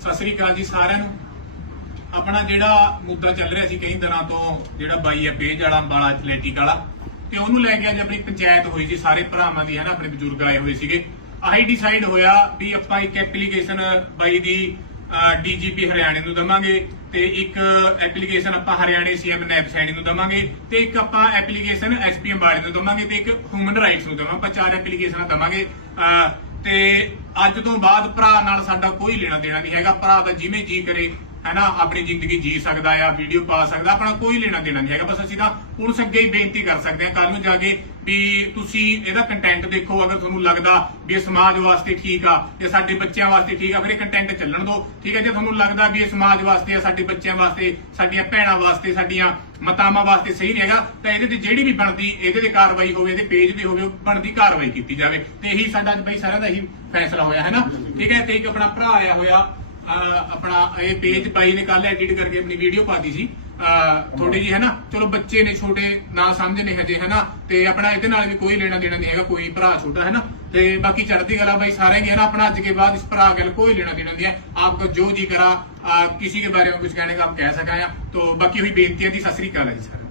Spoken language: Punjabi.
ਸਤਿ ਸ੍ਰੀ ਅਕਾਲ ਜੀ ਸਾਰਿਆਂ ਨੂੰ। ਆਪਣਾ ਜਿਹੜਾ ਮੁੱਦਾ ਚੱਲ ਰਿਹਾ ਸੀ ਕਈ ਦਿਨਾਂ ਤੋਂ, ਜਿਹੜਾ ਬਾਈ ਹੈ ਪੇਜ ਵਾਲਾ ਅੰਬਾਲਾ ਐਥਲੈਟਿਕ ਵਾਲਾ, ਤੇ ਉਹਨੂੰ ਲੈ ਕੇ ਅੱਜ ਆਪਣੀ ਪੰਚਾਇਤ ਹੋਈ ਸੀ ਸਾਰੇ ਭਰਾਵਾਂ ਦੀ ਹੈ ਨਾ ਆਪਣੇ ਬਜ਼ੁਰਗ ਆਏ ਹੋਏ ਸੀਗੇ। ਆਹੀ ਡਿਸਾਈਡ ਹੋਇਆ ਵੀ ਆਪਾਂ ਇੱਕ ਐਪਲੀਕੇਸ਼ਨ ਬਾਈ ਦੀ ਡੀਜੀਪੀ ਹਰਿਆਣੇ ਨੂੰ ਦਵਾਂਗੇ, ਤੇ ਇੱਕ ਐਪਲੀਕੇਸ਼ਨ ਆਪਾਂ ਹਰਿਆਣੇ ਸੀਐਮ ਨੈਬ ਸੈਣੀ ਨੂੰ ਦਵਾਂਗੇ, ਤੇ ਇੱਕ ਆਪਾਂ ਐਪਲੀਕੇਸ਼ਨ ਐਸਪੀ ਵਾਲੇ ਨੂੰ ਦਵਾਂਗੇ, ਤੇ ਇੱਕ ਹਿਊਮਨ ਰਾਈਟਸ ਨੂੰ ਦਵਾਂਗੇ ਆਪਾਂ ਚਾਰ ਐਪਲੀਕੇਸ਼ਨਾਂ ਦਵਾਂਗੇ। ਤੇ ਅੱਜ ਤੋਂ ਬਾਅਦ ਭਰਾ ਨਾਲ ਸਾਡਾ ਕੋਈ ਲੈਣਾ ਦੇਣਾ ਨਹੀਂ ਹੈਗਾ, ਭਰਾ ਦਾ ਜਿਵੇਂ ਜੀ ਕਰੇ। ਹੈਨਾ ਆਪਣੀ ਜ਼ਿੰਦਗੀ ਜੀ ਸਕਦਾ ਆ ਵੀਡੀਓ ਪਾ ਸਕਦਾ, ਆਪਣਾ ਕੋਈ ਲੈਣਾ ਦੇਣਾ ਨਹੀਂ ਹੈਗਾ, ਬਸ ਅਸੀਂ ਤਾਂ ਪੁਲਿਸ ਅੱਗੇ ਹੀ ਬੇਨਤੀ ਕਰ ਸਕਦੇ ਹਾਂ ਕੱਲ ਨੂੰ ਜਾ ਕੇ ਵੀ ਤੁਸੀਂ ਇਹਦਾ ਕੰਟੈਂਟ ਦੇਖੋ, ਅਗਰ ਤੁਹਾਨੂੰ ਲੱਗਦਾ ਵੀ ਇਹ ਸਮਾਜ ਵਾਸਤੇ ਠੀਕ ਆ ਇਹ ਸਾਡੇ ਬੱਚਿਆਂ ਵਾਸਤੇ ਠੀਕ ਆ, ਫਿਰ ਇਹ ਕੰਟੈਂਟ ਚੱਲਣ ਦਿਓ, ਠੀਕ ਹੈ? ਜੇ ਤੁਹਾਨੂੰ ਲੱਗਦਾ ਵੀ ਇਹ ਸਮਾਜ ਵਾਸਤੇ ਆ, ਸਾਡੇ ਬੱਚਿਆਂ ਵਾਸਤੇ, ਸਾਡੀਆਂ ਭੈਣਾਂ ਵਾਸਤੇ, ਸਾਡੀਆਂ ਮਤਾਵਾਂ ਵਾਸਤੇ ਸਹੀ ਨਹੀਂ ਹੈਗਾ, ਤਾਂ ਇਹਦੇ ਤੇ ਜਿਹੜੀ ਵੀ ਬਣਦੀ, ਇਹਦੇ ਤੇ ਕਾਰਵਾਈ ਹੋਵੇ, ਇਹਦੇ ਪੇਜ ਦੀ ਹੋਵੇ ਬਣਦੀ ਕਾਰਵਾਈ ਕੀਤੀ ਜਾਵੇ। ਤੇ ਇਹੀ ਸਾਡਾ ਬਈ ਸਾਰਿਆਂ ਦਾ ਇਹੀ ਫੈਸਲਾ ਹੋਇਆ, ਹੈ ਨਾ? ਠੀਕ ਹੈ? ਤੇ ਇੱਕ ਆਪਣਾ ਭਰਾ ਆਇਆ ਹੋਇਆ ਆਪਣਾ ਇਹ ਪੇਜ ਬਾਈ ਨੇ ਕੱਲ ਐਡਿਟ ਕਰਕੇ ਆਪਣੀ ਵੀਡੀਓ ਪਾਤੀ ਸੀ ਥੋੜੀ ਜੀ ਹੈ ਨਾ ਚਲੋ ਬੱਚੇ ਨੇ ਛੋਟੇ ਨਾ ਸਮਝਨੇ ਹਜੇ ਹੈ ਨਾ ਤੇ ਆਪਣਾ ਇਹਦੇ ਨਾਲ ਵੀ ਕੋਈ ਲੈਣਾ ਦੇਣਾ ਨਹੀਂ ਹੈਗਾ ਕੋਈ ਭਰਾ ਛੋਟਾ ਹੈ ਨਾ ਤੇ ਬਾਕੀ ਚੜ੍ਹਦੀ ਕਲਾ ਬਾਈ ਸਾਰੇ ਹੀ ਹੈ ਨਾ अपना आज के बाद इस भरा गल कोई लेना देना नहीं है आपको जो जी करा आ, किसी के बारे में कुछ कहने का आप कह सका तो बाकी हुई बेनती है दी सत श्री अकाल है जी सर